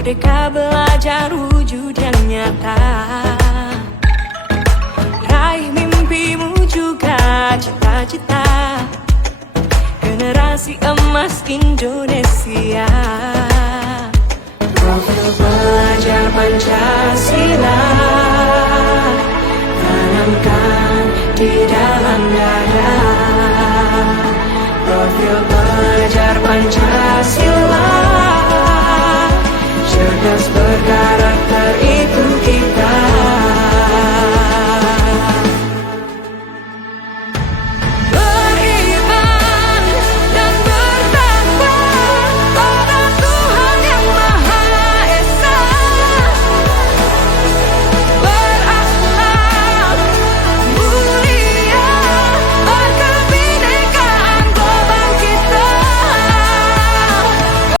Merdeka belajar wujud yang nyata. Raih mimpimu juga cita-cita. Generasi emas Indonesia. Profil pelajar Pancasila tanamkan di dalam dada. Profil pelajar Pancasila